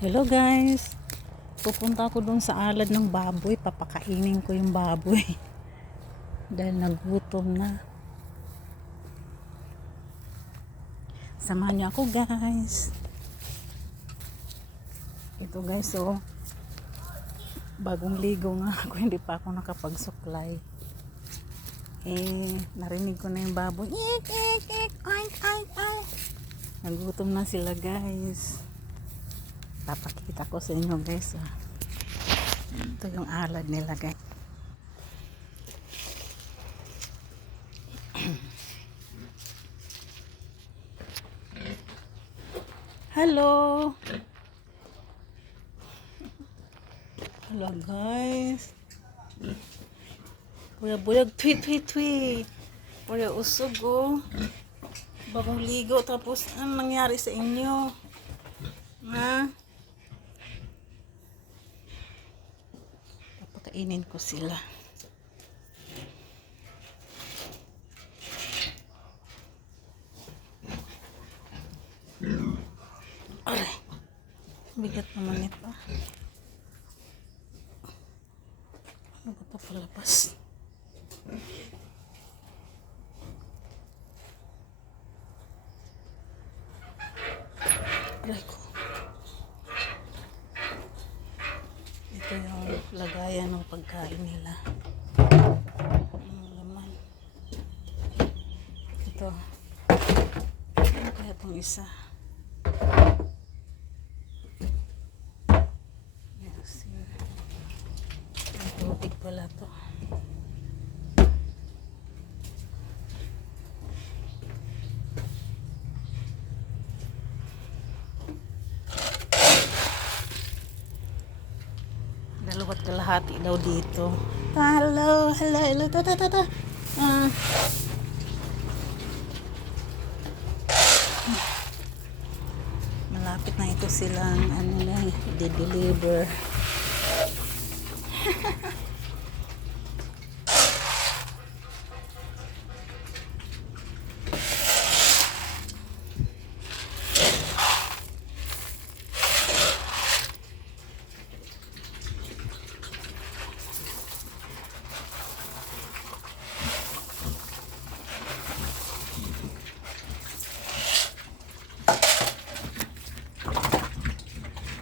Hello guys! Pupunta ako dun sa alad ng baboy. Papakainin ko yung baboy. Dahil nagutom na. Samahan niyo ako guys. Ito guys oh. Bagong ligo nga ako. Hindi pa ako nakapagsuklay. Eh, narinig ko na yung baboy. Nagutom na sila guys. Papakita ko sa inyo guys. ah. Ito yung alad nila guys. Hello. Hello guys. Kuya buyag twi twi twi. Kuya usog oh. Bagong ligo tapos anong nangyari sa inyo? Ha? Papakainin ko sila. Aray. Bigat naman ito. Ano ba ito palabas? Aray ko. Ito yung lagayan ng pagkain nila. Ang laman. Ito. Ano kaya itong isa? Ang tubig pala to. Dalawat kalahati daw dito. Hello, hello, hello, ta ta ta ta. Ah. Malapit na ito silang ano na, de-deliver.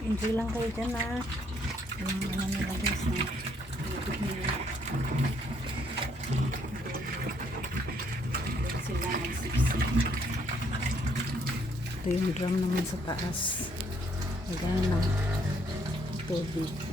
Enjoy lang kayo dyan ah. Yung ano nila guys na. Ito yung drum naman sa taas. Lagyan ng tubig.